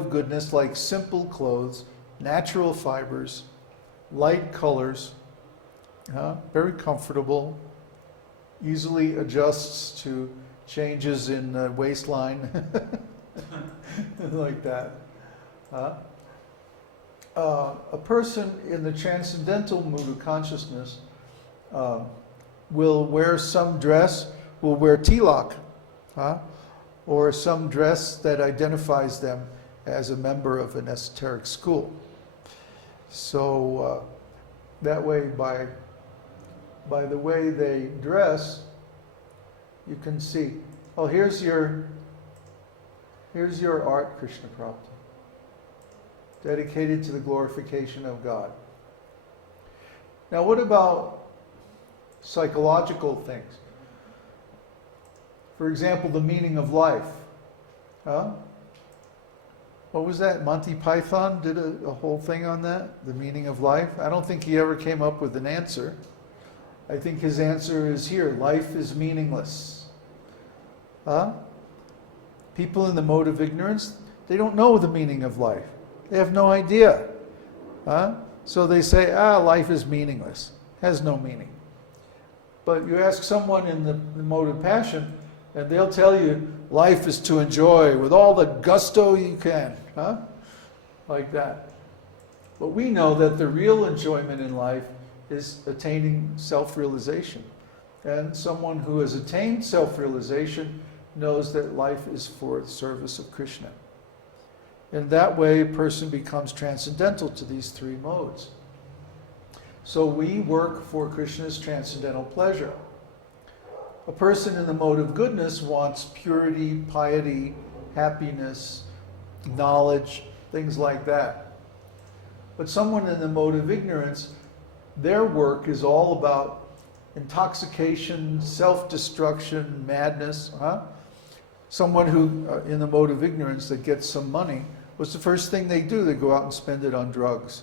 of goodness like simple clothes, natural fibers, light colors, very comfortable, easily adjusts to changes in the waistline, like that. A person in the transcendental mood of consciousness will wear some dress, will wear tilak, or some dress that identifies them as a member of an esoteric school. So that way, by the way they dress, you can see. Oh, here's your art, Krishna Prabhupada, dedicated to the glorification of God. Now, what about psychological things? For example, the meaning of life. What was that? Monty Python did a whole thing on that, the meaning of life. I don't think he ever came up with an answer. I think his answer is here: life is meaningless. People in the mode of ignorance, they don't know the meaning of life. They have no idea. So they say, life is meaningless. Has no meaning. But you ask someone in the mode of passion, and they'll tell you life is to enjoy with all the gusto you can. Like that. But we know that the real enjoyment in life is attaining self-realization. And someone who has attained self-realization knows that life is for the service of Krishna. In that way, a person becomes transcendental to these three modes. So we work for Krishna's transcendental pleasure. A person in the mode of goodness wants purity, piety, happiness, knowledge, things like that. But someone in the mode of ignorance, their work is all about intoxication, self-destruction, madness. Someone who, in the mode of ignorance, that gets some money, what's the first thing they do? They go out and spend it on drugs.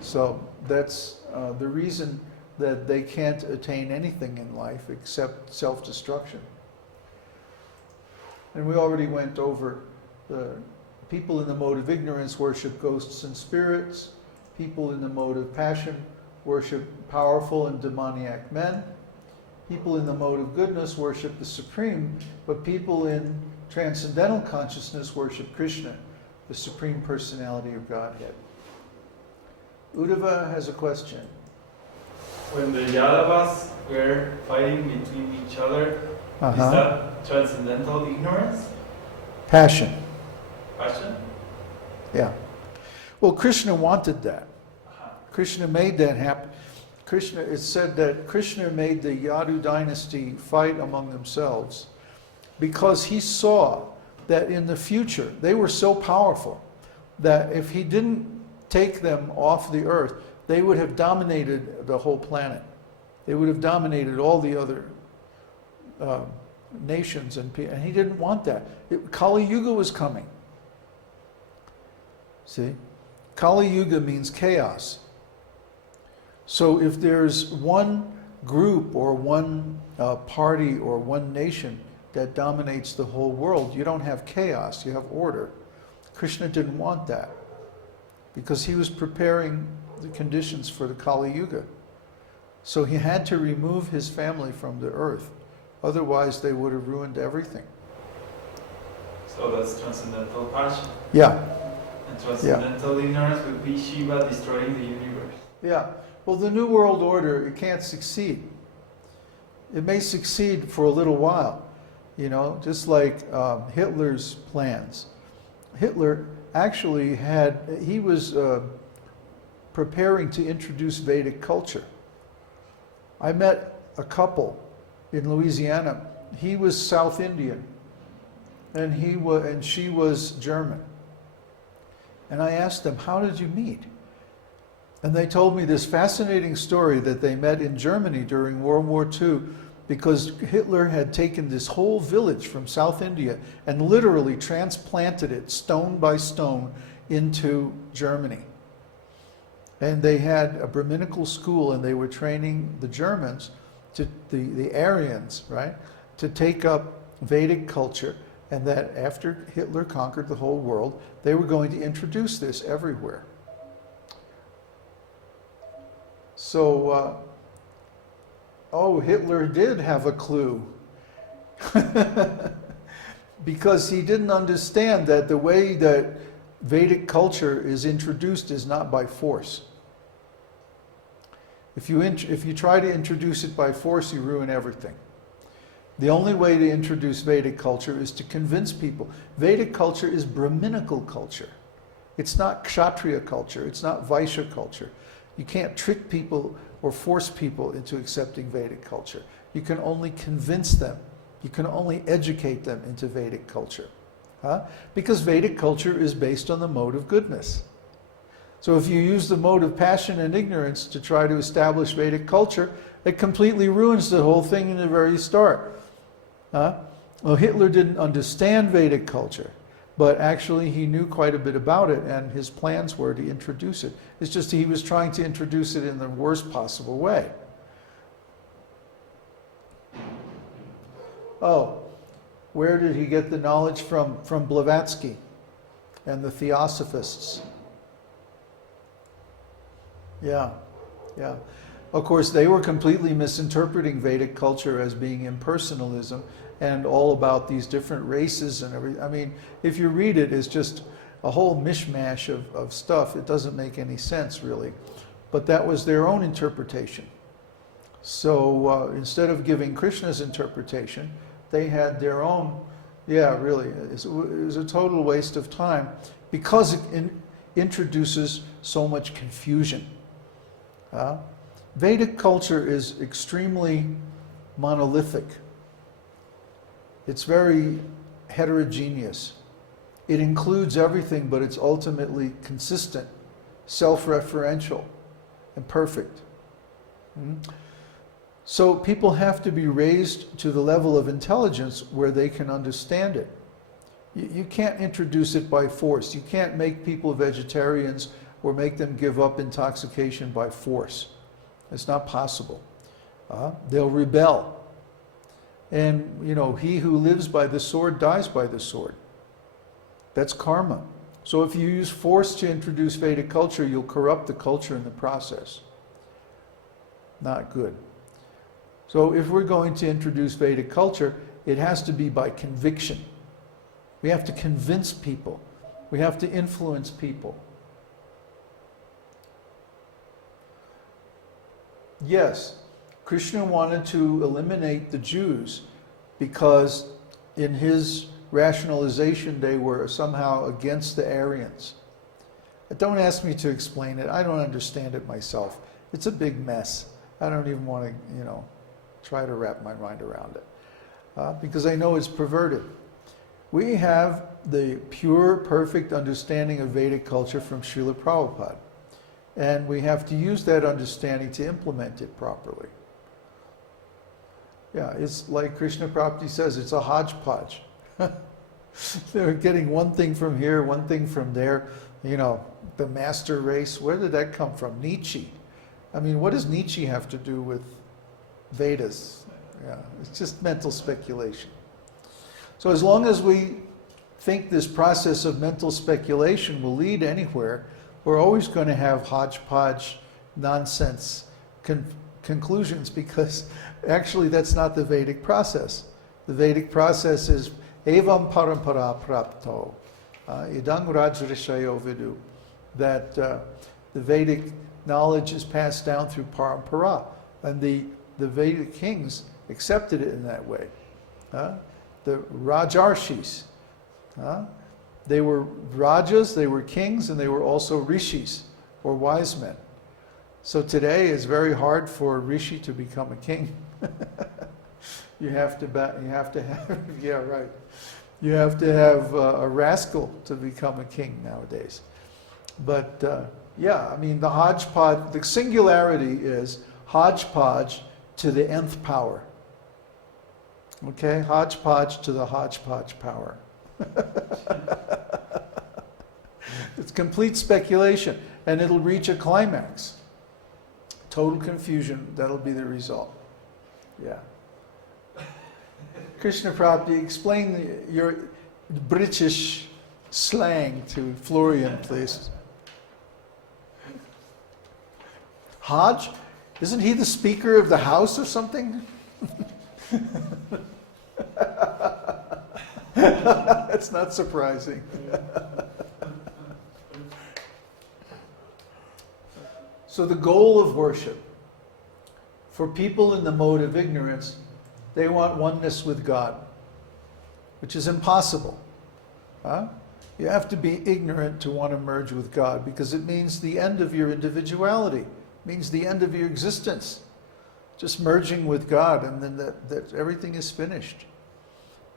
So that's the reason that they can't attain anything in life except self-destruction. And we already went over the people in the mode of ignorance worship ghosts and spirits. People in the mode of passion worship powerful and demoniac men. People in the mode of goodness worship the Supreme, but people in transcendental consciousness worship Krishna, the Supreme Personality of Godhead. Uddhava has a question. When the Yadavas were fighting between each other, is that transcendental ignorance? Passion. Passion? Yeah. Well, Krishna wanted that. Krishna made that happen. It's said that Krishna made the Yadu dynasty fight among themselves because he saw that in the future they were so powerful that if he didn't take them off the earth, they would have dominated the whole planet. They would have dominated all the other nations and people. And he didn't want that. Kali Yuga was coming. See? Kali Yuga means chaos. So if there's one group or one party or one nation that dominates the whole world, you don't have chaos, you have order. Krishna didn't want that because he was preparing the conditions for the Kali Yuga. So he had to remove his family from the earth. Otherwise they would have ruined everything. So that's transcendental passion. Yeah. And transcendental ignorance would be Shiva destroying the universe. Yeah. Well, the New World Order, it can't succeed. It may succeed for a little while, just like Hitler's plans. Hitler actually he was preparing to introduce Vedic culture. I met a couple in Louisiana. He was South Indian, and she was German. And I asked them, how did you meet? And they told me this fascinating story that they met in Germany during World War II because Hitler had taken this whole village from South India and literally transplanted it stone by stone into Germany. And they had a Brahminical school and they were training the Germans, the Aryans, right, to take up Vedic culture and that after Hitler conquered the whole world, they were going to introduce this everywhere. So, Hitler did have a clue. Because he didn't understand that the way that Vedic culture is introduced is not by force. If you try to introduce it by force, you ruin everything. The only way to introduce Vedic culture is to convince people. Vedic culture is Brahminical culture. It's not Kshatriya culture. It's not Vaishya culture. You can't trick people or force people into accepting Vedic culture. You can only convince them. You can only educate them into Vedic culture. Because Vedic culture is based on the mode of goodness. So if you use the mode of passion and ignorance to try to establish Vedic culture, it completely ruins the whole thing in the very start. Well, Hitler didn't understand Vedic culture, but actually he knew quite a bit about it, and his plans were to introduce it. It's just he was trying to introduce it in the worst possible way. Oh, where did he get the knowledge from? From Blavatsky and the Theosophists. Yeah. Of course, they were completely misinterpreting Vedic culture as being impersonalism and all about these different races and everything. I mean, if you read it, it's just a whole mishmash of stuff. It doesn't make any sense, really. But that was their own interpretation. So instead of giving Krishna's interpretation, they had their own. Yeah, really, it was a total waste of time because it introduces so much confusion. Vedic culture is extremely monolithic. It's very heterogeneous. It includes everything, but it's ultimately consistent, self-referential, and perfect. So people have to be raised to the level of intelligence where they can understand it. You can't introduce it by force. You can't make people vegetarians or make them give up intoxication by force. It's not possible. They'll rebel. And, he who lives by the sword dies by the sword. That's karma. So if you use force to introduce Vedic culture, you'll corrupt the culture in the process. Not good. So if we're going to introduce Vedic culture, it has to be by conviction. We have to convince people. We have to influence people. Yes, Krishna wanted to eliminate the Jews because in his rationalization they were somehow against the Aryans. Don't ask me to explain it. I don't understand it myself. It's a big mess. I don't even want to, try to wrap my mind around it because I know it's perverted. We have the pure, perfect understanding of Vedic culture from Srila Prabhupada. And we have to use that understanding to implement it properly. Yeah, it's like Krishna Prabhupada says, it's a hodgepodge. They're getting one thing from here, one thing from there. The master race, where did that come from? Nietzsche. I mean, what does Nietzsche have to do with Vedas? Yeah, it's just mental speculation. So as long as we think this process of mental speculation will lead anywhere, we're always going to have hodgepodge nonsense conclusions because actually that's not the Vedic process. The Vedic process is evam parampara prapto, idang rajrishayo vidu, that the Vedic knowledge is passed down through parampara, and the Vedic kings accepted it in that way. The Rajarshis, they were rajas, they were kings, and they were also rishis, or wise men. So today it's very hard for a rishi to become a king. You have to have, yeah, right. You have to have a rascal to become a king nowadays. But yeah, I mean the hodgepodge, the singularity is hodgepodge to the nth power. Okay, hodgepodge to the hodgepodge power. It's complete speculation, and it'll reach a climax. Total confusion, that'll be the result. Yeah. Krishna Prabhupada, explain British slang to Florian, please. Hodge? Isn't he the Speaker of the House or something? That's not surprising. So the goal of worship, for people in the mode of ignorance, they want oneness with God, which is impossible. Huh? You have to be ignorant to want to merge with God, because it means the end of your individuality. It means the end of your existence. Just merging with God, and then that everything is finished.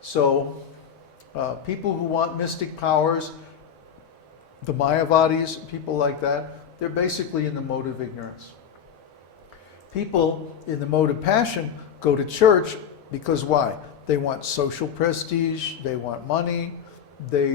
So people who want mystic powers, the Mayavadis, people like that, they're basically in the mode of ignorance. People in the mode of passion go to church because why? They want social prestige, they want money, they